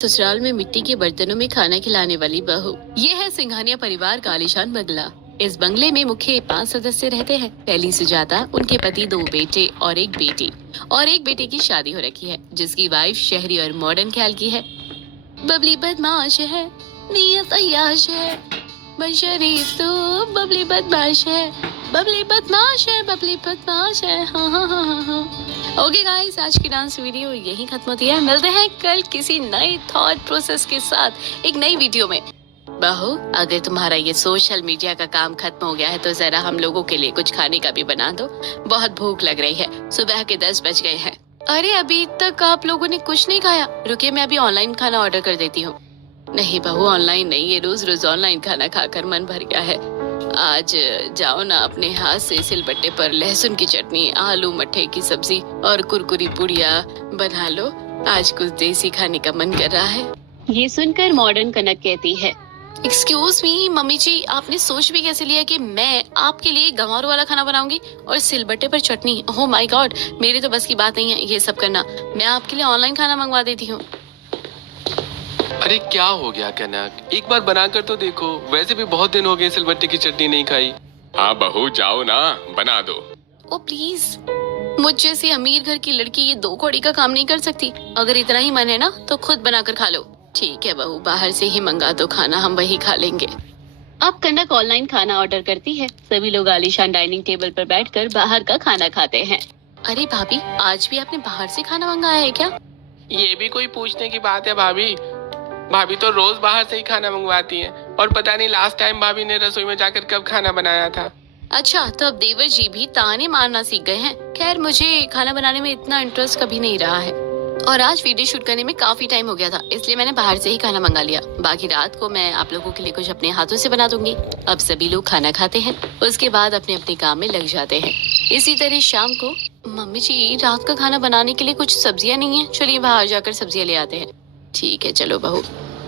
ससुराल में मिट्टी के बर्तनों में खाना खिलाने वाली बहू। ये है सिंघानिया परिवार का आलीशान बंगला। इस बंगले में मुख्य 5 सदस्य रहते हैं। पहली सुजाता, उनके पति, 2 बेटे और एक बेटी। और एक बेटे की शादी हो रखी है, जिसकी वाइफ शहरी और मॉडर्न ख्याल की है। बबली बदमाश है, नियत अय्याश है, बशरीफ तो बबली बदमाश है, बबली बदमाश है, बबली बदमाश है। हाँ हाँ हाँ हाँ हाँ। ओके गाइस, आज की डांस वीडियो यही खत्म होती है। मिलते हैं कल किसी नए थॉट प्रोसेस के साथ एक नई वीडियो में। बहू, अगर तुम्हारा ये सोशल मीडिया का काम खत्म हो गया है तो जरा हम लोगों के लिए कुछ खाने का भी बना दो। बहुत भूख लग रही है। सुबह के 10 बज गए हैं। अरे, अभी तक आप लोगों ने कुछ नहीं खाया। रुकिए, मैं अभी ऑनलाइन खाना ऑर्डर कर देती हूँ। नहीं बहू, ऑनलाइन नहीं, ये रोज रोज ऑनलाइन खाना खाकर मन भर गया है। आज जाओ ना, अपने हाथ से सिलबट्टे पर लहसुन की चटनी, आलू मटर की सब्जी और कुरकुरी पुड़िया बना लो। आज कुछ देसी खाने का मन कर रहा है। ये सुनकर मॉडर्न कनक कहती है, एक्सक्यूज मी मम्मी जी, आपने सोच भी कैसे लिया कि मैं आपके लिए गंवारू वाला खाना बनाऊंगी और सिलबट्टे पर चटनी? ओह माय गॉड, मेरी तो बस की बात नहीं है ये सब करना। मैं आपके लिए ऑनलाइन खाना मंगवा देती हूँ। अरे क्या हो गया कनक, एक बार बनाकर तो देखो। वैसे भी बहुत दिन हो गए सिलबट्टे की चटनी नहीं खाई। हाँ बहू, जाओ ना, बना दो। ओ प्लीज, मुझ जैसी अमीर घर की लड़की ये 2 कौड़ी का काम नहीं कर सकती। अगर इतना ही मन है ना तो खुद बनाकर खा लो। ठीक है बहू, बाहर से ही मंगा दो खाना, हम वही खा लेंगे। अब कनक ऑनलाइन खाना ऑर्डर करती है। सभी लोग आलीशान डाइनिंग टेबल पर बैठकर बाहर का खाना खाते हैं। अरे भाभी, आज भी आपने बाहर से खाना मंगाया है क्या? ये भी कोई पूछने की बात है भाभी? भाभी तो रोज बाहर से ही खाना मंगवाती हैं। और पता नहीं लास्ट टाइम भाभी ने रसोई में जाकर कब खाना बनाया था। अच्छा, तो अब देवर जी भी ताने मारना सीख गए हैं। खैर, मुझे खाना बनाने में इतना इंटरेस्ट कभी नहीं रहा है और आज वीडियो शूट करने में काफी टाइम हो गया था, इसलिए मैंने बाहर से ही खाना मंगा लिया। बाकी रात को मैं आप लोगों के लिए कुछ अपने हाथों से बना दूंगी। अब सभी लोग खाना खाते हैं, उसके बाद अपने अपने काम में लग जाते हैं। इसी तरह शाम को, मम्मी जी रात का खाना बनाने के लिए कुछ सब्जियां नहीं है, चलिए बाहर जाकर सब्जियां ले आते हैं। ठीक है, चलो बहू।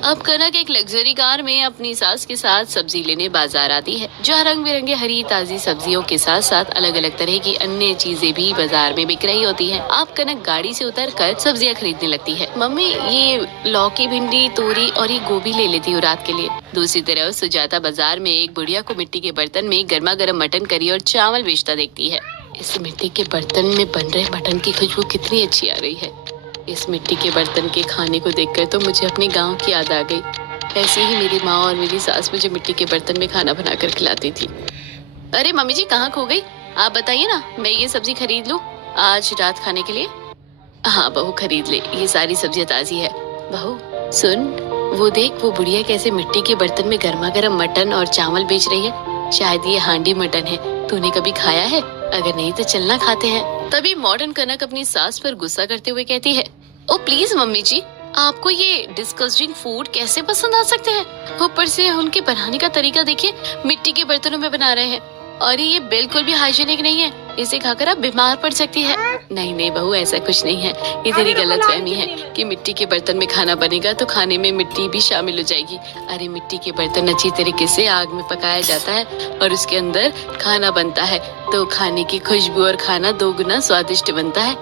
अब कनक एक लग्जरी कार में अपनी सास के साथ सब्जी लेने बाजार आती है, जहाँ रंग बिरंगे हरी ताजी सब्जियों के साथ साथ अलग अलग तरह की अन्य चीजें भी बाजार में बिक रही होती हैं। अब कनक गाड़ी से उतरकर सब्जियां खरीदने लगती है। मम्मी, ये लौकी, भिंडी, तोरी और ये गोभी ले लेती हूँ रात के लिए। दूसरी तरफ सुजाता बाजार में एक बुढ़िया को मिट्टी के बर्तन में गर्मा गर्म मटन करी और चावल बेचता देखती है। इस मिट्टी के बर्तन में बन रहे मटन की खुशबू कितनी अच्छी आ रही है। इस मिट्टी के बर्तन के खाने को देखकर तो मुझे अपने गांव की याद आ गई। ऐसे ही मेरी माँ और मेरी सास मुझे मिट्टी के बर्तन में खाना बनाकर खिलाती थी। अरे मम्मी जी, कहाँ खो गई? आप बताइए ना, मैं ये सब्जी खरीद लूं आज रात खाने के लिए। हाँ बहू, खरीद ले, ये सारी सब्जियां ताजी है। बहू सुन, वो देख, वो बुढ़िया कैसे मिट्टी के बर्तन में गर्मा गर्म मटन और चावल बेच रही है। शायद ये हांडी मटन है। तूने कभी खाया है? अगर नहीं तो चलना खाते हैं। तभी मॉडर्न कनक अपनी सास पर गुस्सा करते हुए कहती है, ओ प्लीज मम्मी जी, आपको ये डिस्कस्टिंग फूड कैसे पसंद आ सकते हैं? ऊपर से उनके बनाने का तरीका देखिए, मिट्टी के बर्तनों में बना रहे हैं और ये बिल्कुल भी हाइजीनिक नहीं है। इसे खाकर आप बीमार पड़ सकती है। नहीं नहीं बहू, ऐसा कुछ नहीं है। ये तेरी गलतफहमी है कि मिट्टी के बर्तन में खाना बनेगा तो खाने में मिट्टी भी शामिल हो जाएगी। अरे, मिट्टी के बर्तन अच्छी तरीके से आग में पकाया जाता है और उसके अंदर खाना बनता है, तो खाने की खुशबू और खाना 2 गुना स्वादिष्ट बनता है।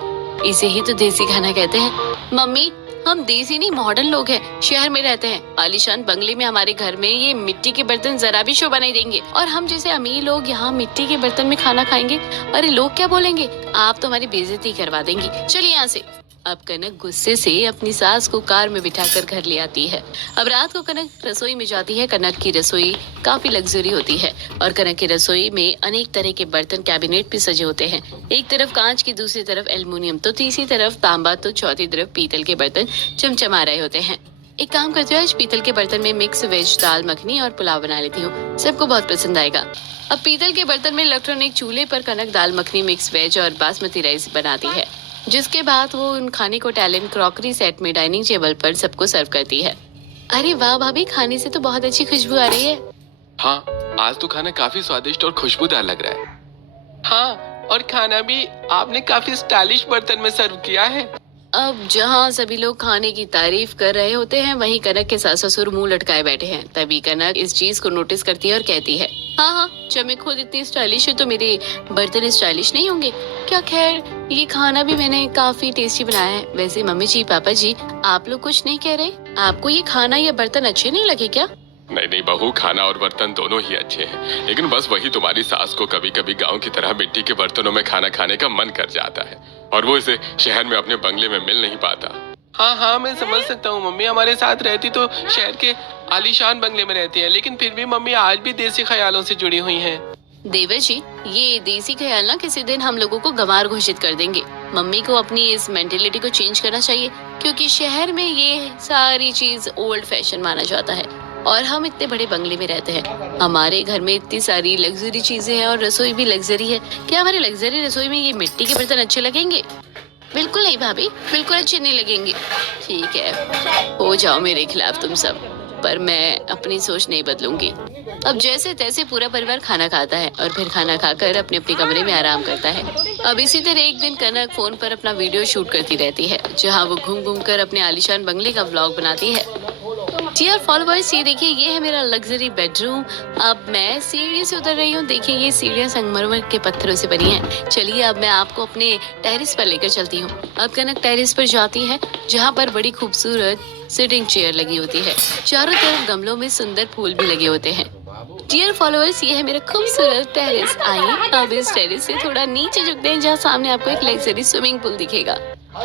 इसे ही तो देसी खाना कहते हैं। मम्मी, हम देसी नहीं, मॉडर्न लोग हैं, शहर में रहते हैं। आलीशान बंगले में हमारे घर में ये मिट्टी के बर्तन जरा भी शोभा नहीं देंगे और हम जैसे अमीर लोग यहाँ मिट्टी के बर्तन में खाना खाएंगे। अरे लोग क्या बोलेंगे? आप तो हमारी बेइज्जती करवा देंगी। चलिए यहाँ से। अब कनक गुस्से से अपनी सास को कार में बिठाकर घर ले आती है। अब रात को कनक रसोई में जाती है। कनक की रसोई काफी लग्जरी होती है और कनक की रसोई में अनेक तरह के बर्तन कैबिनेट भी सजे होते हैं। एक तरफ कांच की, दूसरी तरफ एल्युमिनियम, तो तीसरी तरफ तांबा, तो चौथी तरफ पीतल के बर्तन चमचमा रहे होते हैं। एक काम करते हुए आज पीतल के बर्तन में मिक्स वेज दाल मखनी और पुलाव बना लेती हूँ, सबको बहुत पसंद आएगा। अब पीतल के बर्तन में इलेक्ट्रॉनिक चूल्हे पर कनक दाल मखनी, मिक्स वेज और बासमती राइस बनाती है, जिसके बाद वो उन खाने को टैलेंट क्रॉकरी सेट में डाइनिंग टेबल पर सबको सर्व करती है। अरे वाह भाभी, खाने से तो बहुत अच्छी खुशबू आ रही है। हाँ, आज तो खाना काफी स्वादिष्ट और खुशबूदार लग रहा है। हाँ, और खाना भी आपने काफी स्टाइलिश बर्तन में सर्व किया है। अब जहाँ सभी लोग खाने की तारीफ कर रहे होते हैं, वहीं कनक के सास ससुर मुंह लटकाए बैठे हैं। तभी कनक इस चीज को नोटिस करती है और कहती है, हाँ हाँ, जब मैं खुद इतनी स्टाइलिश हूँ तो मेरे बर्तन स्टाइलिश नहीं होंगे क्या? खैर, ये खाना भी मैंने काफी टेस्टी बनाया है। वैसे मम्मी जी, पापा जी, आप लोग कुछ नहीं कह रहे? आपको ये खाना या बर्तन अच्छे नहीं लगे क्या? नहीं नहीं बहू, खाना और बर्तन दोनों ही अच्छे हैं, लेकिन बस वही तुम्हारी सास को कभी कभी गांव की तरह मिट्टी के बर्तनों में खाना खाने का मन कर जाता है, और वो इसे शहर में अपने बंगले में मिल नहीं पाता। हाँ हाँ, मैं समझ सकता हूँ। मम्मी हमारे साथ रहती तो शहर के आलीशान बंगले में रहती है, लेकिन फिर भी मम्मी आज भी देसी ख्यालों से जुड़ी हुई हैं। देवर जी, ये देसी ख्याल ना किसी दिन हम लोगों को गंवार घोषित कर देंगे। मम्मी को अपनी इस मेंटेलिटी को चेंज करना चाहिए, क्योंकि शहर में ये सारी चीज ओल्ड फैशन माना जाता है और हम इतने बड़े बंगले में रहते हैं। हमारे घर में इतनी सारी लग्जरी चीजें हैं और रसोई भी लग्जरी है। क्या हमारे लग्जरी रसोई में ये मिट्टी के बर्तन अच्छे लगेंगे? बिल्कुल नहीं भाभी, बिल्कुल अच्छे नहीं लगेंगे। ठीक है, हो जाओ मेरे खिलाफ तुम सब, पर मैं अपनी सोच नहीं बदलूंगी। अब जैसे तैसे पूरा परिवार खाना खाता है और फिर खाना खाकर अपने अपने कमरे में आराम करता है। अब इसी तरह एक दिन कनक फोन पर अपना वीडियो शूट करती रहती है, जहां वो घूम घूम कर अपने आलीशान बंगले का व्लॉग बनाती है। डियर फॉलोअर्स, ये देखिए, ये है मेरा लग्जरी बेडरूम। अब मैं सीढ़ी से उतर रही हूँ। देखिए, ये सीढ़ियाँ संगमरमर के पत्थरों से बनी हैं। चलिए अब मैं आपको अपने टेरेस पर लेकर चलती हूँ। अब कनक टेरेस पर जाती है, जहाँ पर बड़ी खूबसूरत सिटिंग चेयर लगी होती है। चारों तरफ गमलों में सुंदर फूल भी लगे होते हैं। डियर फॉलोअर्स, ये है मेरा खूबसूरत टेरेस। आइए अब इस टेरेस से थोड़ा नीचे झुकते हैं, जहाँ सामने आपको एक लग्जरी स्विमिंग पूल दिखेगा।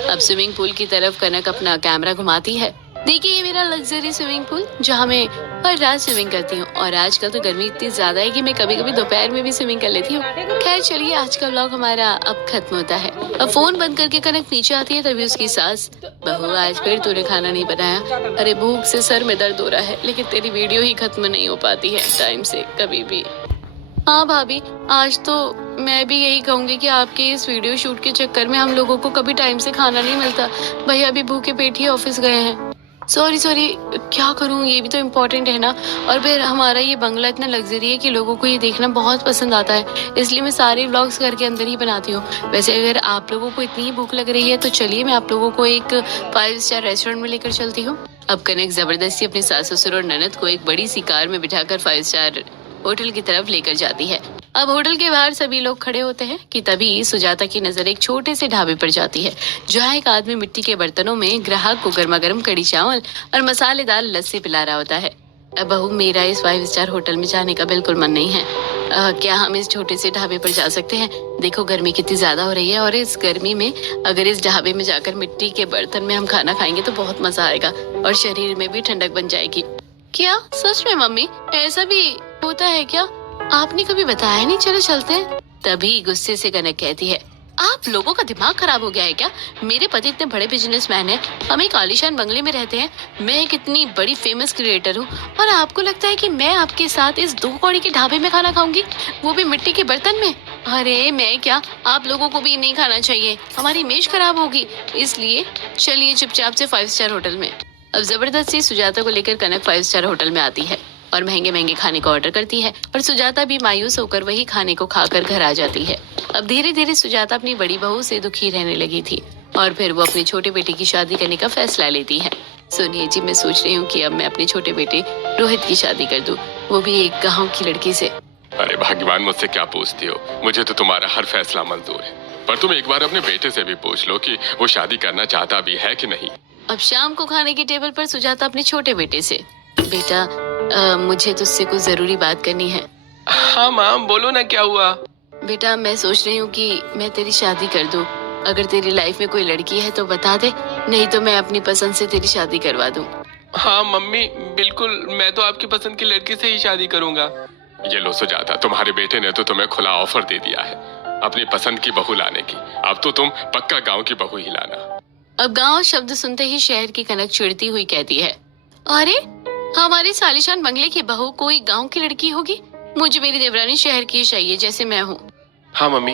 अब स्विमिंग पूल की तरफ कनक अपना कैमरा घुमाती है। देखिए, ये मेरा लग्जरी स्विमिंग पूल, जहाँ मैं हर रात स्विमिंग करती हूँ। और आजकल तो गर्मी इतनी ज्यादा है कि मैं कभी कभी दोपहर में भी स्विमिंग कर लेती हूँ। खैर चलिए, आज का व्लॉग हमारा अब खत्म होता है। अब फोन बंद करके कनक नीचे आती है, तभी उसकी सास, बहू आज फिर तूने खाना नहीं बनाया। अरे भूख से सर में दर्द हो रहा है, लेकिन तेरी वीडियो ही खत्म नहीं हो पाती है टाइम से कभी भी। हाँ भाभी, आज तो मैं भी यही कहूँगी कि आपके इस वीडियो शूट के चक्कर में हम लोगों को कभी टाइम से खाना नहीं मिलता। भैया अभी भूखे पेट ही ऑफिस गए हैं। सॉरी, क्या करूँ, ये भी तो इम्पोर्टेंट है ना। और फिर हमारा ये बंगला इतना लग्जरी है कि लोगों को ये देखना बहुत पसंद आता है, इसलिए मैं सारे व्लॉग्स घर के अंदर ही बनाती हूँ। वैसे अगर आप लोगों को इतनी ही भूख लग रही है तो चलिए मैं आप लोगों को एक 5 स्टार रेस्टोरेंट में लेकर चलती हूँ। अब कनक जबरदस्ती अपने सास ससुर और ननद को एक बड़ी सी कार में बिठाकर 5 स्टार होटल की तरफ लेकर जाती है। अब होटल के बाहर सभी लोग खड़े होते हैं कि तभी सुजाता की नजर एक छोटे से ढाबे पर जाती है, जहाँ एक आदमी मिट्टी के बर्तनों में ग्राहक को गर्मा गर्म कड़ी चावल और मसालेदार लस्सी पिला रहा होता है। अब बहू, मेरा इस 5 स्टार होटल में जाने का बिल्कुल मन नहीं है। क्या हम इस छोटे से ढाबे पर जा सकते हैं? देखो गर्मी कितनी ज्यादा हो रही है, और इस गर्मी में अगर इस ढाबे में जाकर मिट्टी के बर्तन में हम खाना खाएंगे तो बहुत मजा आएगा और शरीर में भी ठंडक बन जाएगी। क्या सच में मम्मी, ऐसा भी होता है क्या? आपने कभी बताया नहीं, चलो चलते हैं। तभी गुस्से से कनक कहती है, आप लोगों का दिमाग खराब हो गया है क्या? मेरे पति इतने बड़े बिजनेसमैन हैं, हम एक आलीशान बंगले में रहते हैं, मैं एक इतनी बड़ी फेमस क्रिएटर हूँ, और आपको लगता है कि मैं आपके साथ इस 2 कौड़ी के ढाबे में खाना खाऊंगी, वो भी मिट्टी के बर्तन में? अरे मैं क्या, आप लोगों को भी नहीं खाना चाहिए, हमारी इमेज खराब होगी। इसलिए चलिए चुपचाप से 5 स्टार होटल में। अब जबरदस्ती सुजाता को लेकर कनक 5 स्टार होटल में आती है और महंगे महंगे खाने का ऑर्डर करती है, पर सुजाता भी मायूस होकर वही खाने को खाकर घर आ जाती है। अब धीरे धीरे सुजाता अपनी बड़ी बहू से दुखी रहने लगी थी और फिर वो अपने छोटे बेटे की शादी करने का फैसला लेती है। सुनिए जी, मैं सोच रही हूँ कि अब मैं अपने छोटे बेटे रोहित की शादी कर दूँ, वो भी एक गाँव की लड़की से। अरे भगवान, मुझसे क्या पूछती हो? मुझे तो तुम्हारा हर फैसला मंजूर है, पर तुम एक बार अपने बेटे से भी पूछ लो कि वो शादी करना चाहता भी है कि नहीं। अब शाम को खाने की टेबल पर सुजाता अपने छोटे बेटे से, बेटा मुझे तुझसे कुछ जरूरी बात करनी है। हाँ माँ, बोलो ना, क्या हुआ? बेटा, मैं सोच रही हूँ कि मैं तेरी शादी कर दूँ। अगर तेरी लाइफ में कोई लड़की है तो बता दे, नहीं तो मैं अपनी पसंद से तेरी शादी करवा दूँ। हाँ मम्मी, बिल्कुल, मैं तो आपकी पसंद की लड़की से ही शादी करूँगा। ये लो सुजाता, तुम्हारे बेटे ने तो तुम्हें खुला ऑफर दे दिया है अपनी पसंद की बहू लाने की। अब तो तुम पक्का गाँव की बहू ही लाना। अब गांव शब्द सुनते ही शहर की कनक चिढ़ती हुई कहती है, अरे हमारे सालिशान बंगले की बहू कोई गांव की लड़की होगी? मुझे मेरी देवरानी शहर की चाहिए, जैसे मैं हूँ। हाँ मम्मी,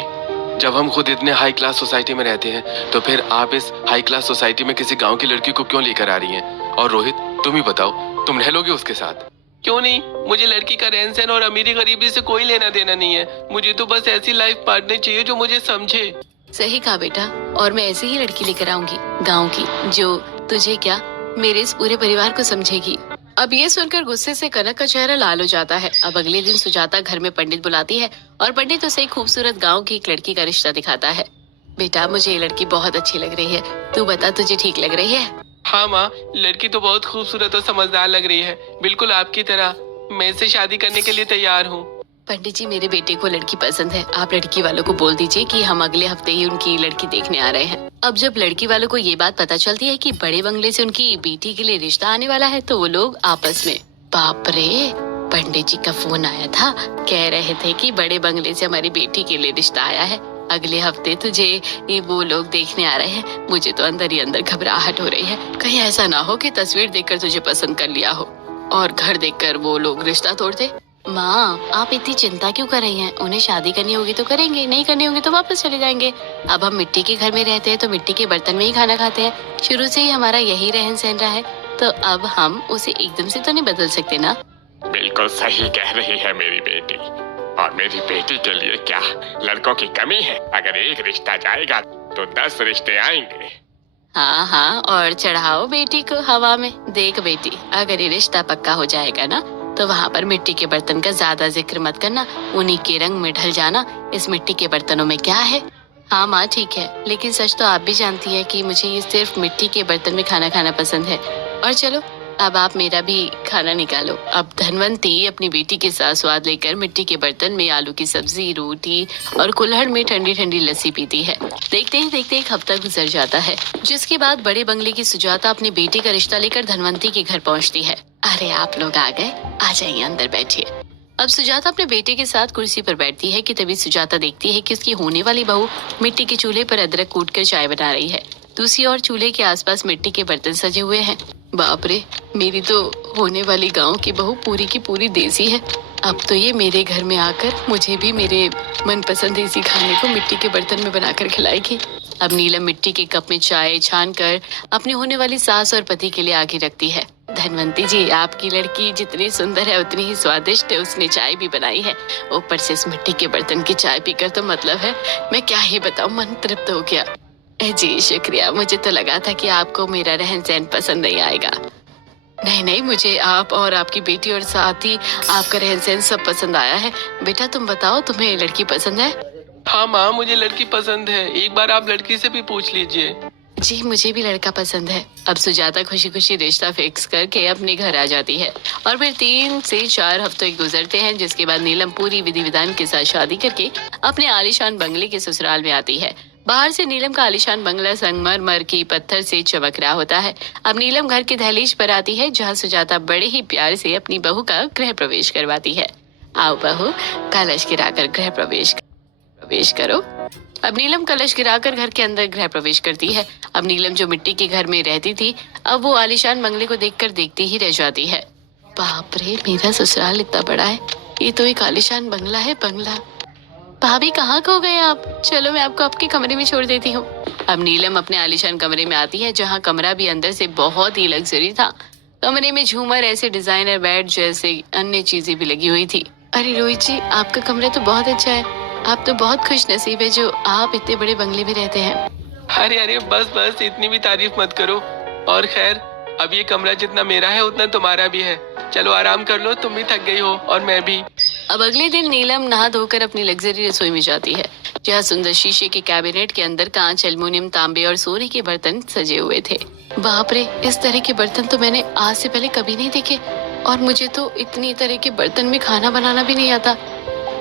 जब हम खुद इतने हाई क्लास सोसाइटी में रहते हैं तो फिर आप इस हाई क्लास सोसाइटी में किसी गांव की लड़की को क्यों लेकर आ रही हैं? और रोहित, तुम ही बताओ, तुम रह लोगे उसके साथ? क्यों नहीं, मुझे लड़की का रहन सहन और अमीरी गरीबी से कोई लेना देना नहीं है। मुझे तो बस ऐसी लाइफ पार्टनर चाहिए जो मुझे समझे। सही कहा बेटा, और मैं ऐसी ही लड़की लेकर आऊंगी गांव की, जो तुझे क्या, मेरे इस पूरे परिवार को समझेगी। अब ये सुनकर गुस्से से कनक का चेहरा लाल हो जाता है। अब अगले दिन सुजाता घर में पंडित बुलाती है और पंडित उसे एक खूबसूरत गांव की एक लड़की का रिश्ता दिखाता है। बेटा, मुझे ये लड़की बहुत अच्छी लग रही है, तू बता तुझे ठीक लग रही है? हाँ माँ, लड़की तो बहुत खूबसूरत और समझदार लग रही है, बिल्कुल आपकी तरह। मैं इससे शादी करने के लिए तैयार हूँ। पंडित जी, मेरे बेटे को लड़की पसंद है। आप लड़की वालों को बोल दीजिए कि हम अगले हफ्ते ही उनकी लड़की देखने आ रहे हैं। अब जब लड़की वालों को ये बात पता चलती है कि बड़े बंगले से उनकी बेटी के लिए रिश्ता आने वाला है, तो वो लोग आपस में, बाप रे, पंडित जी का फोन आया था, कह रहे थे कि बड़े बंगले से हमारी बेटी के लिए रिश्ता आया है, अगले हफ्ते तुझे ये वो लोग देखने आ रहे हैं। मुझे तो अंदर ही अंदर घबराहट हो रही है, कहीं ऐसा ना हो कि तस्वीर देखकर तुझे पसंद कर लिया हो और घर देखकर वो लोग रिश्ता तोड़ दे। माँ, आप इतनी चिंता क्यों कर रही हैं? उन्हें शादी करनी होगी तो करेंगे, नहीं करनी होगी तो वापस चले जाएंगे। अब हम मिट्टी के घर में रहते हैं तो मिट्टी के बर्तन में ही खाना खाते हैं, शुरू से ही हमारा यही रहन सहन रहा है, तो अब हम उसे एकदम से तो नहीं बदल सकते ना। बिल्कुल सही कह रही है मेरी बेटी। और मेरी बेटी के लिए क्या लड़कों की कमी है? अगर एक रिश्ता जाएगा तो 10 रिश्ते आएंगे। हाँ हाँ, और चढ़ाओ बेटी को हवा में। देख बेटी, अगर ये रिश्ता पक्का हो जाएगा ना, तो वहाँ पर मिट्टी के बर्तन का ज्यादा जिक्र मत करना, उन्हीं के रंग में ढल जाना। इस मिट्टी के बर्तनों में क्या है? हाँ माँ ठीक है, लेकिन सच तो आप भी जानती है कि मुझे ये सिर्फ मिट्टी के बर्तन में खाना खाना पसंद है। और चलो, अब आप मेरा भी खाना निकालो। अब धनवंती अपनी बेटी के साथ स्वाद लेकर मिट्टी के बर्तन में आलू की सब्जी, रोटी और कुल्हड़ में ठंडी ठंडी लस्सी पीती है। देखते ही देखते एक हफ्ता गुजर जाता है, जिसके बाद बड़े बंगले की सुजाता अपने बेटे का रिश्ता लेकर धनवंती के घर पहुंचती है। अरे आप लोग आ गए, आ जाइए अंदर बैठिए। अब सुजाता अपने बेटे के साथ कुर्सी पर बैठती है कि तभी सुजाता देखती है कि उसकी होने वाली बहू मिट्टी के चूल्हे पर अदरक कूटकर चाय बना रही है। दूसरी ओर चूल्हे के आसपास मिट्टी के बर्तन सजे हुए हैं। बाप रे, मेरी तो होने वाली गांव की बहू पूरी की पूरी देसी है। अब तो ये मेरे घर में आकर मुझे भी मेरे मनपसंद देसी खाने को मिट्टी के बर्तन में बनाकर खिलाएगी। अब नीलम मिट्टी के कप में चाय छानकर अपनी होने वाली सास और पति के लिए आगे रखती है। धनवंती जी, आपकी लड़की जितनी सुंदर है उतनी ही स्वादिष्ट है, उसने चाय भी बनाई है, ऊपर से इस मिट्टी के बर्तन की चाय पीकर तो मतलब है मैं क्या ही बताऊं, मन तृप्त हो गया। जी शुक्रिया, मुझे तो लगा था कि आपको मेरा रहन सहन पसंद नहीं आएगा। नहीं नहीं, मुझे आप और आपकी बेटी और साथ ही आपका रहन सहन सब पसंद आया है। बेटा तुम बताओ, तुम्हें लड़की पसंद है? हाँ माँ, मुझे लड़की पसंद है, एक बार आप लड़की से भी पूछ लीजिए। जी मुझे भी लड़का पसंद है। अब सुजाता खुशी खुशी रिश्ता फिक्स करके अपने घर आ जाती है और फिर 3 से 4 हफ्ते गुजरते हैं, जिसके बाद नीलम पूरी विधि विधान के साथ शादी करके अपने आलीशान बंगले के ससुराल में आती है। बाहर से नीलम का आलीशान बंगला संगमरमर की पत्थर से चमक रहा होता है। अब नीलम घर के दहलीज पर आती है, जहाँ सुजाता बड़े ही प्यार से अपनी बहू का गृह प्रवेश करवाती है। आओ बहू, कलश गिराकर गृह प्रवेश करो। अब नीलम कलश गिराकर घर के अंदर गृह प्रवेश करती है। अब नीलम जो मिट्टी के घर में रहती थी, अब वो आलीशान बंगले को देखकर देखती ही रह जाती है। बाप रे, मेरा ससुराल इतना बड़ा है, ये तो एक आलीशान बंगला है, बंगला। भाभी कहाँ खो गए आप? चलो मैं आपको आपके कमरे में छोड़ देती हूँ। अब नीलम अपने आलीशान कमरे में आती है, जहाँ कमरा भी अंदर से बहुत ही लग्जरी था। कमरे में झूमर, ऐसे डिजाइनर बेड जैसे अन्य चीजें भी लगी हुई थी। अरे रोहित जी, आपका कमरा तो बहुत अच्छा है, आप तो बहुत खुश नसीब है जो आप इतने बड़े बंगले में रहते हैं। अरे अरे, बस इतनी भी तारीफ मत करो। और खैर, अब ये कमरा जितना मेरा है उतना तुम्हारा भी है। चलो आराम कर लो, तुम भी थक गई हो और मैं भी। अब अगले दिन नीलम नहा धोकर अपनी लग्जरी रसोई में जाती है, जहाँ सुंदर शीशे के कैबिनेट के अंदर कांच, एल्युमिनियम, तांबे और सोने के बर्तन सजे हुए थे। बाप रे, इस तरह के बर्तन तो मैंने आज से पहले कभी नहीं देखे, और मुझे तो इतनी तरह के बर्तन में खाना बनाना भी नहीं आता,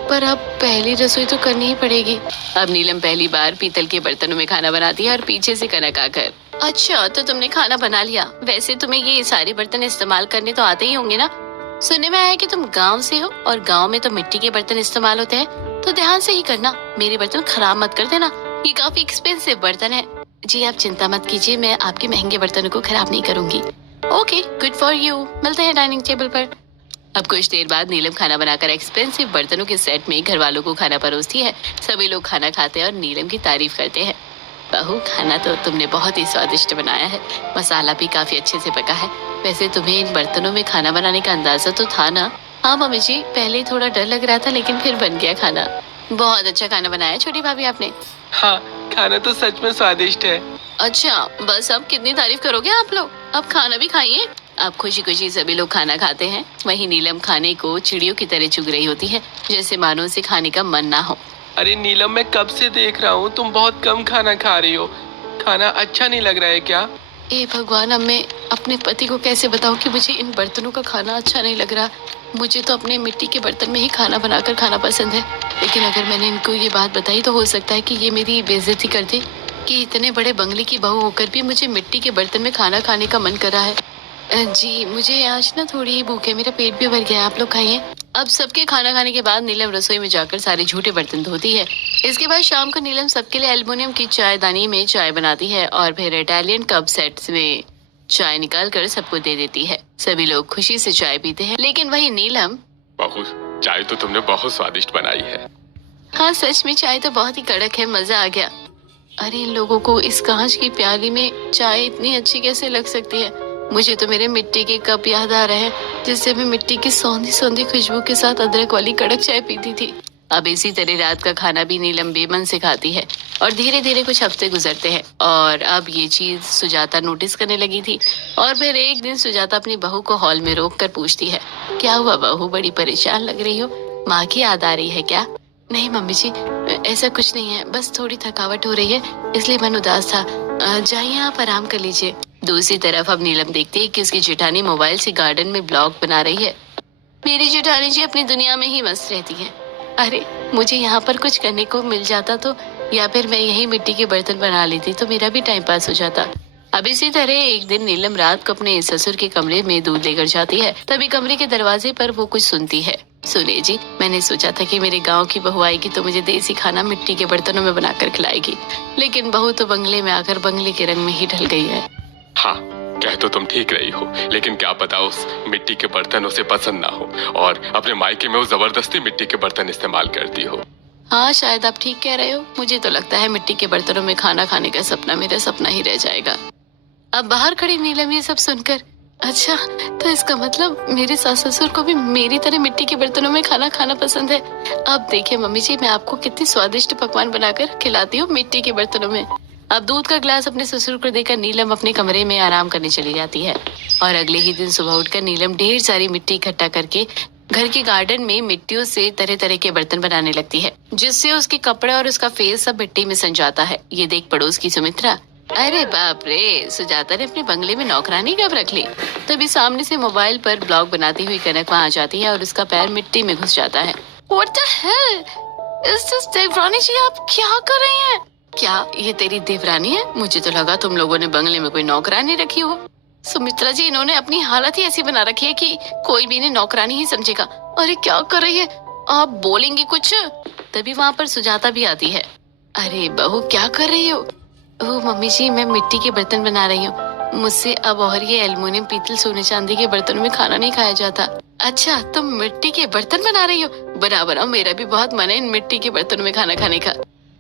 पर अब पहली रसोई तो करनी ही पड़ेगी। अब नीलम पहली बार पीतल के बर्तनों में खाना बनाती है और पीछे से कनक आकर, अच्छा तो तुमने खाना बना लिया, वैसे तुम्हें ये सारे बर्तन इस्तेमाल करने तो आते ही होंगे ना? सुनने में आया कि तुम गांव से हो और गांव में तो मिट्टी के बर्तन इस्तेमाल होते हैं, तो ध्यान से ही करना, मेरे बर्तन खराब मत कर देना, ये काफी एक्सपेंसिव बर्तन है। जी आप चिंता मत कीजिए, मैं आपके महंगे बर्तनों को खराब नहीं करूंगी। ओके, गुड फॉर यू, मिलते हैं डाइनिंग टेबल पर। अब कुछ देर बाद नीलम खाना बनाकर एक्सपेंसिव बर्तनों के सेट में घर वालों को खाना परोसती है। सभी लोग खाना खाते हैं और नीलम की तारीफ करते हैं। बहू, खाना तो तुमने बहुत ही स्वादिष्ट बनाया है, मसाला भी काफी अच्छे से पका है। वैसे तुम्हें इन बर्तनों में खाना बनाने का अंदाजा तो था ना? हाँ मम्मी जी, पहले थोड़ा डर लग रहा था, लेकिन फिर बन गया खाना। बहुत अच्छा खाना बनाया छोटी भाभी आपने। हाँ, खाना तो सच में स्वादिष्ट है। अच्छा बस, अब कितनी तारीफ करोगे आप लोग? अब खाना भी खाइए। अब खुशी खुशी सभी लोग खाना खाते हैं। वहीं नीलम खाने को चिड़ियों की तरह चुग रही होती है, जैसे मानो उसे खाने का मन ना हो। अरे नीलम, मैं कब से देख रहा हूँ तुम बहुत कम खाना खा रही हो। खाना अच्छा नहीं लग रहा है क्या? ए भगवान, अब मैं अपने पति को कैसे बताऊं कि मुझे इन बर्तनों का खाना अच्छा नहीं लग रहा। मुझे तो अपने मिट्टी के बर्तन में ही खाना बनाकर खाना पसंद है, लेकिन अगर मैंने इनको ये बात बताई तो हो सकता है कि ये मेरी बेइज्जती कर दे कि इतने बड़े बंगले की बहू होकर भी मुझे मिट्टी के बर्तन में खाना खाने का मन कर रहा है। जी, मुझे आज ना थोड़ी ही भूख है, मेरा पेट भी भर गया है, आप लोग खाइए। अब सबके खाना खाने के बाद नीलम रसोई में जाकर सारे झूठे बर्तन धोती है। इसके बाद शाम को नीलम सबके लिए एल्युमिनियम की चायदानी में चाय बनाती है और फिर इटालियन कप सेट्स में चाय निकाल कर सबको दे देती है। सभी लोग खुशी से चाय पीते हैं, लेकिन वही नीलम। बहू, चाय तो तुमने बहुत स्वादिष्ट बनाई है। हाँ सच में चाय तो बहुत ही कड़क है, मजा आ गया। अरे इन लोगों को इस कांच की प्याली में चाय इतनी अच्छी कैसे लग सकती है? मुझे तो मेरे मिट्टी के कप याद आ रहे हैं, जिससे मैं मिट्टी की सौंधी सौंधी खुशबू के साथ अदरक वाली कड़क चाय पीती थी। अब इसी तरह रात का खाना भी नीलम बेमन से खाती है और धीरे धीरे कुछ हफ्ते गुजरते हैं और अब ये चीज सुजाता नोटिस करने लगी थी। और फिर एक दिन सुजाता अपनी बहू को हॉल में रोक कर पूछती है, क्या हुआ बहू, बड़ी परेशान लग रही हो? माँ की याद आ रही है क्या? नहीं मम्मी जी, ऐसा कुछ नहीं है, बस थोड़ी थकावट हो रही है, इसलिए मन उदास था। जाइए आप आराम कर लीजिए। दूसरी तरफ अब नीलम देखती है कि उसकी जेठानी मोबाइल से गार्डन में ब्लॉग बना रही है। मेरी जेठानी जी अपनी दुनिया में ही मस्त रहती है। अरे मुझे यहाँ पर कुछ करने को मिल जाता तो, या फिर मैं यही मिट्टी के बर्तन बना लेती तो मेरा भी टाइम पास हो जाता। अब इसी तरह एक दिन नीलम रात को अपने ससुर के कमरे में दूध लेकर जाती है। तभी कमरे के दरवाजे पर वो कुछ सुनती है। सुनिए जी, मैंने सोचा था कि मेरे गांव की बहू आएगी तो मुझे देसी खाना मिट्टी के बर्तनों में बनाकर खिलाएगी, लेकिन बहू तो बंगले में आकर बंगले के रंग में ही ढल गई है। हाँ, कह तो तुम ठीक रही हो, लेकिन क्या पता उस मिट्टी के बर्तन उसे पसंद ना हो और अपने मायके में वो जबरदस्ती मिट्टी के बर्तन इस्तेमाल करती हो। हाँ शायद आप ठीक कह रहे हो। मुझे तो लगता है मिट्टी के बर्तनों में खाना खाने का सपना मेरा सपना ही रह जाएगा। अब बाहर खड़ी नीलम ये सब सुनकर, अच्छा तो इसका मतलब मेरे सास ससुर को भी मेरी तरह मिट्टी के बर्तनों में खाना खाना पसंद है। अब देखिए मम्मी जी, मैं आपको कितनी स्वादिष्ट पकवान बनाकर खिलाती हूँ मिट्टी के बर्तनों में। अब दूध का ग्लास अपने ससुर को देकर नीलम अपने कमरे में आराम करने चली जाती है और अगले ही दिन सुबह उठकर नीलम ढेर सारी मिट्टी इकट्ठा करके घर के गार्डन में मिट्टियों से तरह तरह के बर्तन बनाने लगती है, जिससे उसके कपड़े और उसका फेस सब मिट्टी में सन जाता है। ये देख पड़ोस की सुमित्रा, अरे बाप रे, सुजाता ने अपने बंगले में नौकरानी कब रख ली? तभी सामने से मोबाइल पर ब्लॉग बनाती हुई कनक वहाँ आ जाती है और उसका पैर मिट्टी में घुस जाता है। What the hell? Is this देवरानी जी, आप क्या कर रही हैं? क्या ये तेरी देवरानी है? मुझे तो लगा तुम लोगों ने बंगले में कोई नौकरानी रखी हो। सुमित्रा जी, इन्होंने अपनी हालत ही ऐसी बना रखी है कि कोई भी इन्हें नौकरानी ही समझेगा। अरे क्या कर रही है आप, बोलेंगी कुछ? तभी वहाँ पर सुजाता भी आती है। अरे बहू क्या कर रही हो? ओह मम्मी जी, मैं मिट्टी के बर्तन बना रही हूँ। मुझसे अब और ये एल्युमिनियम, पीतल, सोने चांदी के बर्तनों में खाना नहीं खाया जाता। अच्छा तुम मिट्टी के बर्तन बना रही हो? बनाओ, मेरा भी बहुत मन है इन मिट्टी के बर्तनों में खाना खाने का।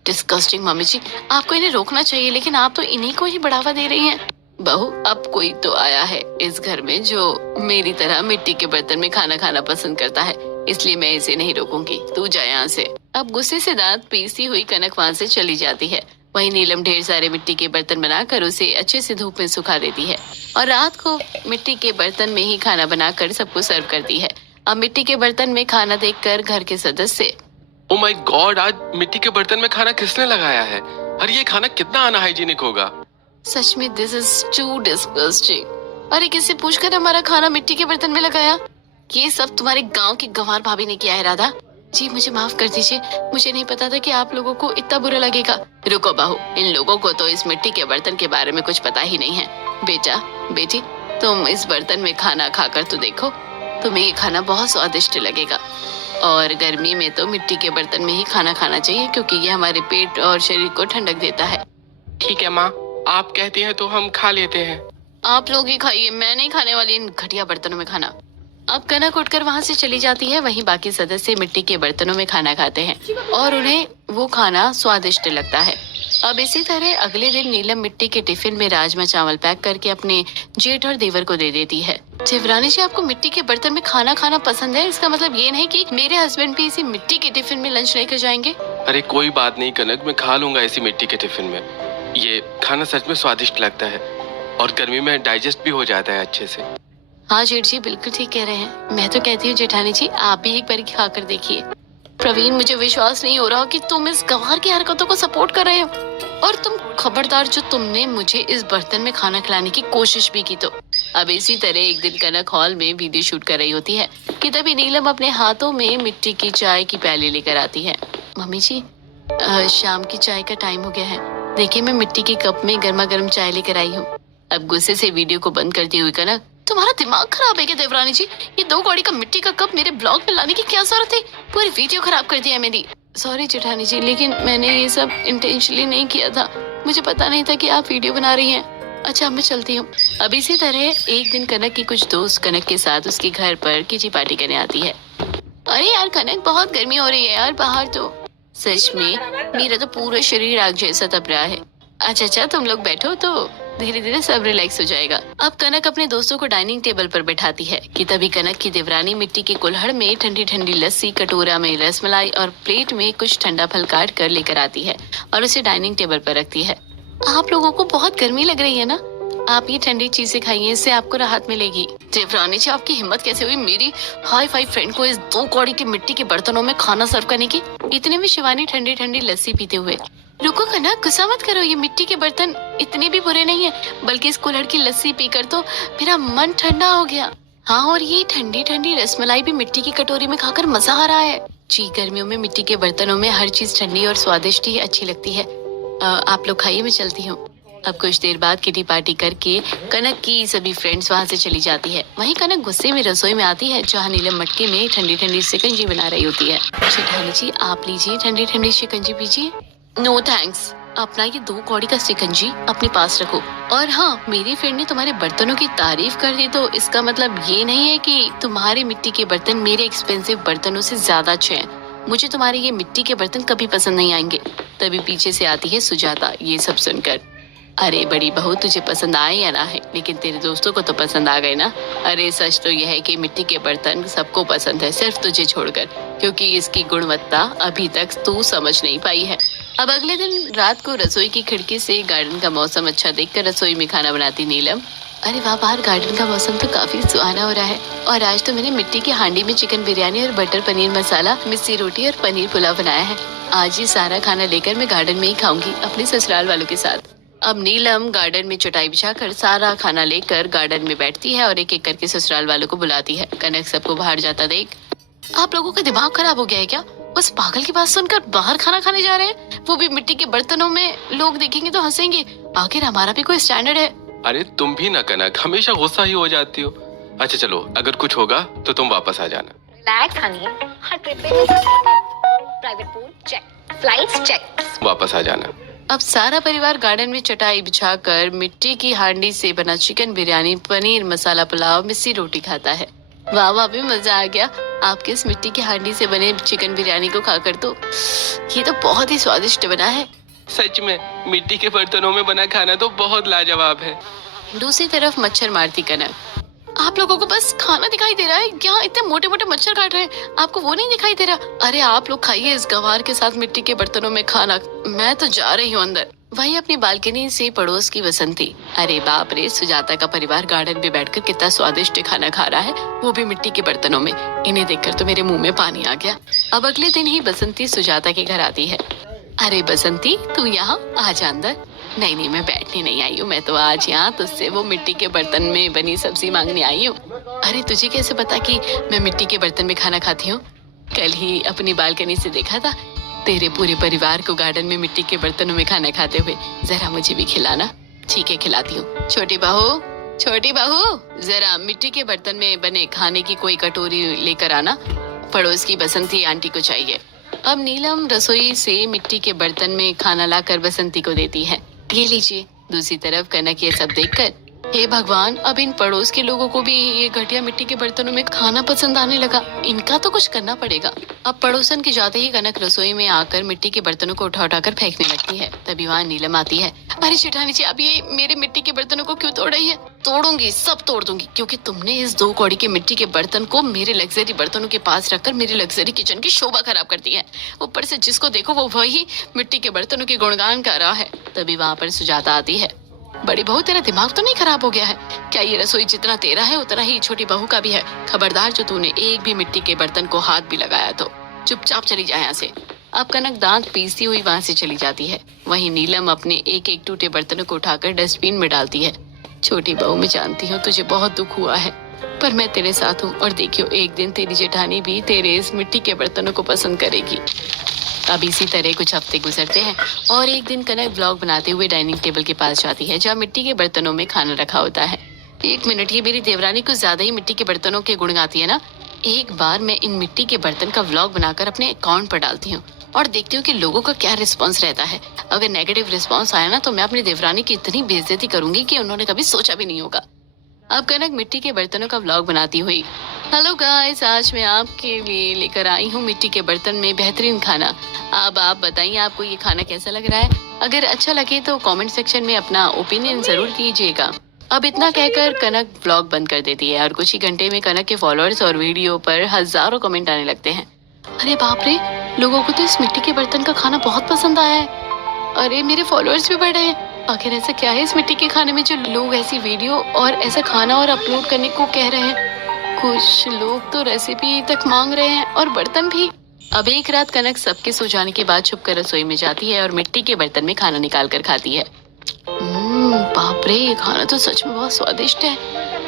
डिस्गस्टिंग मम्मी जी, आपको इन्हें रोकना चाहिए, लेकिन आप तो इन्हीं को ही बढ़ावा दे रही हैं। बहू, अब कोई तो आया है इस घर में जो मेरी तरह मिट्टी के बर्तन में खाना खाना पसंद करता है, इसलिए मैं इसे नहीं रोकूंगी। तू जा यहाँ से। अब गुस्से से दांत पीसती हुई कनक वहाँ से चली जाती है। वहीं नीलम ढेर सारे मिट्टी के बर्तन बनाकर उसे अच्छे से धूप में सुखा देती है और रात को मिट्टी के बर्तन में ही खाना बनाकर सबको सर्व करती है। अब मिट्टी के बर्तन में खाना देखकर घर के सदस्य, ओ माय गॉड, आज मिट्टी के बर्तन में खाना किसने लगाया है? अरे ये खाना कितना अनहाइजीनिक होगा। सच में दिस इज टू डिस्गस्टिंग। अरे किससे पूछकर हमारा खाना मिट्टी के बर्तन में लगाया? ये सब तुम्हारे गांव की गंवार भाभी ने किया है। राधा जी मुझे माफ कर दीजिए, मुझे नहीं पता था कि आप लोगों को इतना बुरा लगेगा। रुको बहू, इन लोगों को तो इस मिट्टी के बर्तन के बारे में कुछ पता ही नहीं है। बेटा बेटी, तुम इस बर्तन में खाना खाकर तो देखो, तुम्हें ये खाना बहुत स्वादिष्ट लगेगा। और गर्मी में तो मिट्टी के बर्तन में ही खाना खाना चाहिए, क्योंकि ये हमारे पेट और शरीर को ठंडक देता है। ठीक है माँ, आप कहती हैं तो हम खा लेते हैं। आप लोग ही खाइए, मैं नहीं खाने वाली इन घटिया बर्तनों में खाना। अब कनक उठकर वहाँ से चली जाती है। वहीं बाकी सदस्य मिट्टी के बर्तनों में खाना खाते हैं और उन्हें वो खाना स्वादिष्ट लगता है। अब इसी तरह अगले दिन नीलम मिट्टी के टिफिन में राजमा चावल पैक करके अपने जेठ और देवर को दे देती है। देवरानी जी, आपको मिट्टी के बर्तन में खाना खाना पसंद है, इसका मतलब ये नहीं कि मेरे हस्बैंड भी इसी मिट्टी के टिफिन में लंच लेकर जाएंगे। अरे कोई बात नहीं कनक, मैं खा लूंगा इसी मिट्टी के टिफिन में। ये खाना सच में स्वादिष्ट लगता है और गर्मी में डाइजेस्ट भी हो जाता है अच्छे से। हाँ जेठ जी बिल्कुल ठीक कह रहे हैं। मैं तो कहती हूँ जेठानी जी आप भी एक बार खा कर देखिए। प्रवीण मुझे विश्वास नहीं हो रहा कि तुम इस गंवार की हरकतों को सपोर्ट कर रहे हो। और तुम खबरदार, जो तुमने मुझे इस बर्तन में खाना खिलाने की कोशिश भी की तो। अब इसी तरह एक दिन कनक हॉल में वीडियो शूट कर रही होती है कि तभी नीलम अपने हाथों में मिट्टी की चाय की प्याली लेकर आती है। मम्मी जी शाम की चाय का टाइम हो गया है, देखिए मैं मिट्टी के कप में गर्मा गर्म चाय लेकर आई हूँ। अब गुस्से से वीडियो को बंद करती हुई कनक, तुम्हारा दिमाग खराब है क्या देवरानी जी? ये 2 कौड़ी का मिट्टी का कप मेरे ब्लॉग में लाने की क्या जरूरत थी? पूरी वीडियो खराब कर दिया मेरी। सॉरी जेठानी जी, लेकिन मैंने ये सब इंटेंशनली नहीं किया था। मुझे पता नहीं था कि आप वीडियो बना रही हैं। अच्छा मैं चलती हूँ। अब इसी तरह एक दिन कनक की कुछ दोस्त कनक के साथ उसके घर पर किटी पार्टी करने आती है। अरे यार कनक, बहुत गर्मी हो रही है यार बाहर तो। सच में मेरा तो पूरा शरीर आग जैसा तप रहा है। अच्छा तुम लोग बैठो तो धीरे धीरे सब रिलैक्स हो जाएगा। अब कनक अपने दोस्तों को डाइनिंग टेबल पर बैठाती है कि तभी कनक की देवरानी मिट्टी के कुल्हड़ में ठंडी ठंडी लस्सी, कटोरा में रसमलाई और प्लेट में कुछ ठंडा फल काट कर लेकर आती है और उसे डाइनिंग टेबल पर रखती है। आप लोगों को बहुत गर्मी लग रही है ना, आप ये ठंडी चीजें खाइए, इससे आपको राहत मिलेगी। देवरानी जी आपकी हिम्मत कैसे हुई मेरी हाई फाई फ्रेंड को इस 2 कौड़ी के मिट्टी के बर्तनों में खाना सर्व करने की? इतने में शिवानी ठंडी ठंडी लस्सी पीते हुए, रुको कनक गुस्सा मत करो, ये मिट्टी के बर्तन इतने भी बुरे नहीं है, बल्कि इस कुल्हड़ की लस्सी पीकर तो मेरा मन ठंडा हो गया। हाँ और ये ठंडी ठंडी रसमलाई भी मिट्टी की कटोरी में खाकर मजा आ रहा है। जी गर्मियों में मिट्टी के बर्तनों में हर चीज ठंडी और स्वादिष्ट ही अच्छी लगती है। आप लोग खाइए, मैं चलती हूँ। अब कुछ देर बाद किटी पार्टी करके कनक की सभी फ्रेंड्स वहाँ से चली जाती है। वहीं कनक गुस्से में रसोई में आती है जहाँ नीलम मटके में ठंडी ठंडी शिकंजी बना रही होती है। जेठानी जी आप लीजिए ठंडी ठंडी शिकंजी पीजिए। नो थैंक्स, अपना ये 2 कौड़ी का शिकंजी अपने पास रखो। और हाँ, मेरी फ्रेंड ने तुम्हारे बर्तनों की तारीफ कर दी तो इसका मतलब ये नहीं है कि तुम्हारे मिट्टी के बर्तन मेरे एक्सपेंसिव बर्तनों से ज्यादा अच्छे हैं। मुझे तुम्हारे ये मिट्टी के बर्तन कभी पसंद नहीं आएंगे। तभी पीछे से आती है सुजाता ये सब सुनकर। अरे बड़ी बहू, तुझे पसंद आए या ना है, लेकिन तेरे दोस्तों को तो पसंद आ गए ना। अरे सच तो यह है कि मिट्टी के बर्तन सबको पसंद है, सिर्फ तुझे छोड़कर, क्योंकि इसकी गुणवत्ता अभी तक तू समझ नहीं पाई है। अब अगले दिन रात को रसोई की खिड़की से गार्डन का मौसम अच्छा देखकर रसोई में खाना बनाती नीलम। अरे वाह, बाहर गार्डन का मौसम तो काफी सुहाना हो रहा है। और आज तो मैंने मिट्टी की हांडी में चिकन बिरयानी और बटर पनीर मसाला, मिस्सी रोटी और पनीर पुलाव बनाया है। आज ये सारा खाना लेकर मैं गार्डन में ही खाऊंगी अपने ससुराल वालों के साथ। अब नीलम गार्डन में चटाई बिछाकर सारा खाना लेकर गार्डन में बैठती है और एक एक करके ससुराल वालों को बुलाती है। कनक सबको बाहर जाता देख, आप लोगों का दिमाग खराब हो गया है क्या? बस पागल की बात सुनकर बाहर खाना खाने जा रहे हैं, वो भी मिट्टी के बर्तनों में। लोग देखेंगे तो हंसेंगे, आखिर हमारा भी कोई स्टैंडर्ड है। अरे तुम भी ना कनक, हमेशा गुस्सा ही हो जाती हो। अच्छा चलो, अगर कुछ होगा तो तुम वापस आ जाना। रिलैक्स हनी, हर ट्रिप पे private pool check, flights check. वापस आ जाना। अब सारा परिवार गार्डन में चटाई बिछाकर मिट्टी की हांडी से बना चिकन बिरयानी, पनीर मसाला पुलाव, मिस्सी रोटी खाता है। वाह वाह, भी मजा आ गया आपके इस मिट्टी की हांडी से बने चिकन बिरयानी को खाकर तो। ये तो बहुत ही स्वादिष्ट बना है। सच में मिट्टी के बर्तनों में बना खाना तो बहुत लाजवाब है। दूसरी तरफ मच्छर मारती कनक, आप लोगों को बस खाना दिखाई दे रहा है, यहाँ इतने मोटे मोटे मच्छर काट रहे हैं, आपको वो नहीं दिखाई दे रहा? अरे आप लोग खाइए इस गंवार के साथ मिट्टी के बर्तनों में खाना, मैं तो जा रही हूँ अंदर। वही अपनी बालकनी से पड़ोस की बसंती, अरे बाप रे, सुजाता का परिवार गार्डन में बैठकर कितना स्वादिष्ट खाना खा रहा है, वो भी मिट्टी के बर्तनों में। इन्हें देखकर तो मेरे मुंह में पानी आ गया। अब अगले दिन ही बसंती सुजाता के घर आती है। अरे बसंती, तू यहाँ आ जा अंदर। नहीं मैं बैठने नहीं आई हूँ, मैं तो आज यहाँ तुझसे वो मिट्टी के बर्तन में बनी सब्जी मांगने आई हूँ। अरे तुझे कैसे पता कि मैं मिट्टी के बर्तन में खाना खाती हूँ? कल ही अपनी बालकनी से देखा था तेरे पूरे परिवार को गार्डन में मिट्टी के बर्तनों में खाना खाते हुए। जरा मुझे भी खिलाना। ठीक है, खिलाती हूँ। छोटी बहू, जरा मिट्टी के बर्तन में बने खाने की कोई कटोरी लेकर आना, पड़ोस की बसंती आंटी को चाहिए। अब नीलम रसोई से मिट्टी के बर्तन में खाना लाकर बसंती को देती है। ये लीजिए। दूसरी तरफ कनक ये सब देखकर, हे भगवान, अब इन पड़ोस के लोगों को भी ये घटिया मिट्टी के बर्तनों में खाना पसंद आने लगा। इनका तो कुछ करना पड़ेगा। अब पड़ोसन के जाते ही कनक रसोई में आकर मिट्टी के बर्तनों को उठा उठाकर फेंकने लगती है। तभी वहाँ नीलम आती है। अरे जेठानी जी, अब ये मेरे मिट्टी के बर्तनों को क्यों तोड़ रही है? तोड़ूंगी, सब तोड़ दूंगी, क्योंकि तुमने इस 2 कौड़ी के मिट्टी के बर्तन को मेरे लग्जरी बर्तनों के पास रखकर मेरे लग्जरी किचन की शोभा खराब कर दी है। ऊपर से जिसको देखो वो वही मिट्टी के बर्तनों के गुणगान कर रहा है। तभी वहाँ पर सुजाता आती है। बड़ी बहू, तेरा दिमाग तो नहीं खराब हो गया है क्या? ये रसोई जितना तेरा है उतना ही छोटी बहू का भी है। खबरदार, जो तूने एक भी मिट्टी के बर्तन को हाथ भी लगाया तो चुपचाप चली जाए यहाँ से। अब कनक दांत पीसती हुई वहाँ से चली जाती है। वहीं नीलम अपने एक एक टूटे बर्तनों को उठाकर डस्टबिन में डालती है। छोटी बहू, मैं जानती हूँ तुझे बहुत दुख हुआ है, पर मैं तेरे साथ हूँ और देखियो, एक दिन तेरी जेठानी भी तेरे इस मिट्टी के बर्तनों को पसंद करेगी। अब इसी तरह कुछ हफ्ते गुजरते हैं और एक दिन कनक व्लॉग बनाते हुए डाइनिंग टेबल के पास जाती है जहाँ मिट्टी के बर्तनों में खाना रखा होता है। एक मिनट, ये मेरी देवरानी कुछ ज्यादा ही मिट्टी के बर्तनों के गुण गाती है ना। एक बार मैं इन मिट्टी के बर्तन का व्लॉग बनाकर अपने अकाउंट पर डालती हूँ और देखती हूँ कि लोगों का क्या रिस्पॉन्स रहता है। अगर नेगेटिव रिस्पॉन्स आया ना तो मैं अपनी देवरानी की इतनी बेइज्जती करूंगी कि उन्होंने कभी सोचा भी नहीं होगा। अब कनक मिट्टी के बर्तनों का व्लॉग बनाती हुई, हेलो गाइस, आज मैं आपके लिए लेकर आई हूँ मिट्टी के बर्तन में बेहतरीन खाना। अब आप बताइए आपको ये खाना कैसा लग रहा है? अगर अच्छा लगे तो कमेंट सेक्शन में अपना ओपिनियन जरूर कीजिएगा। अब इतना कहकर कनक व्लॉग बंद कर देती है और कुछ ही घंटे में कनक के फॉलोअर्स और वीडियो पर हजारों कमेंट आने लगते हैं। अरे बाप रे, लोगों को तो इस मिट्टी के बर्तन का खाना बहुत पसंद आया है। अरे मेरे फॉलोअर्स भी बढ़ रहे हैं। आखिर ऐसा क्या है इस मिट्टी के खाने में जो लोग ऐसी वीडियो और ऐसा खाना और अपलोड करने को कह रहे हैं? कुछ लोग तो रेसिपी तक मांग रहे हैं और बर्तन भी। अब एक रात कनक सबके सो जाने के बाद छुपकर रसोई में जाती है और मिट्टी के बर्तन में खाना निकाल कर खाती है। बाप रे, ये खाना तो सच में बहुत स्वादिष्ट है।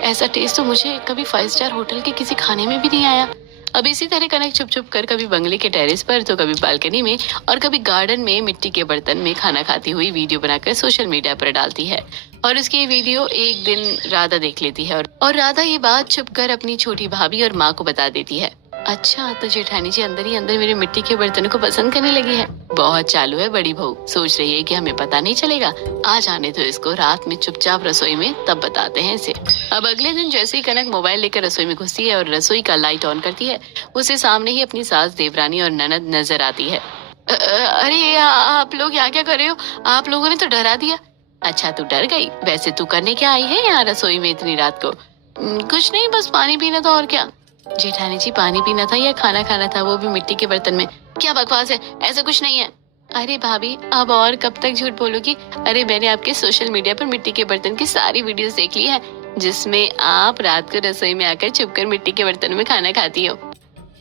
ऐसा टेस्ट तो मुझे कभी 5 स्टार होटल के किसी खाने में भी नहीं आया। अब इसी तरह कनक छुप छुप कर कभी बंगले के टेरेस पर तो कभी बालकनी में और कभी गार्डन में मिट्टी के बर्तन में खाना खाती हुई वीडियो बनाकर सोशल मीडिया पर डालती है। और उसकी वीडियो एक दिन राधा देख लेती है और राधा ये बात छुपकर अपनी छोटी भाभी और माँ को बता देती है। अच्छा, तो जेठानी जी अंदर ही अंदर मेरे मिट्टी के बर्तनों को पसंद करने लगी है। बहुत चालू है बड़ी बहू, सोच रही है कि हमें पता नहीं चलेगा। आज आने तो इसको, रात में चुपचाप रसोई में तब बताते हैं इसे। अब अगले दिन जैसे ही कनक मोबाइल लेकर रसोई में घुसती है और रसोई का लाइट ऑन करती है, उसे सामने ही अपनी सास, देवरानी और ननद नजर आती है। अरे आप लोग यहाँ क्या कर रहे हो? आप लोगों ने तो डरा दिया। अच्छा, तू डर गई? वैसे तू करने क्या आई है यहाँ रसोई में इतनी रात को? कुछ नहीं, बस पानी पीना था और क्या। जेठानी जी, पानी पीना था या खाना खाना था, वो भी मिट्टी के बर्तन में? क्या बकवास है, ऐसा कुछ नहीं है। अरे भाभी, अब और कब तक झूठ बोलोगी? अरे मैंने आपके सोशल मीडिया पर मिट्टी के बर्तन की सारी वीडियोस देख ली है जिसमें आप रात को रसोई में आकर छुपकर मिट्टी के बर्तन में खाना खाती हो।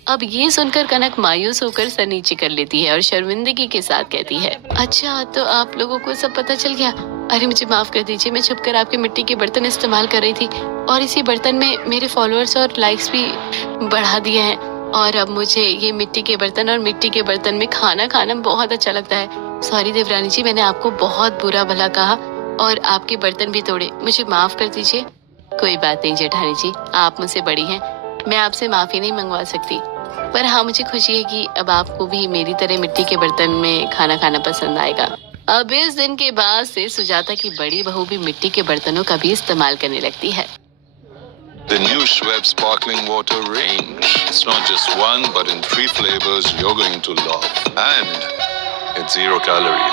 अब ये सुनकर कनक मायूस होकर सर नीचे कर लेती है और शर्मिंदगी के साथ कहती है, अच्छा तो आप लोगों को सब पता चल गया। अरे मुझे माफ कर दीजिए, मैं छुपकर आपके मिट्टी के बर्तन इस्तेमाल कर रही थी और इसी बर्तन में मेरे फॉलोअर्स और लाइक्स भी बढ़ा दिए हैं और अब मुझे ये मिट्टी के बर्तन और मिट्टी के बर्तन में खाना खाना बहुत अच्छा लगता है। सॉरी देवरानी जी, मैंने आपको बहुत बुरा भला कहा और आपके बर्तन भी तोड़े, मुझे माफ कर दीजिए। कोई बात नहीं जेठानी जी, आप मुझसे बड़ी हैं, मैं आपसे माफी नहीं मंगवा सकती, पर हाँ मुझे खुशी है कि अब आपको भी मेरी तरह मिट्टी के बर्तन में खाना खाना पसंद आएगा। अब इस दिन के बाद से सुजाता की बड़ी बहू भी मिट्टी के बर्तनों का भी इस्तेमाल करने लगती है। The new Schweppes sparkling water range. It's not just one, but in 3 flavors you're going to love. And it's 0 calories.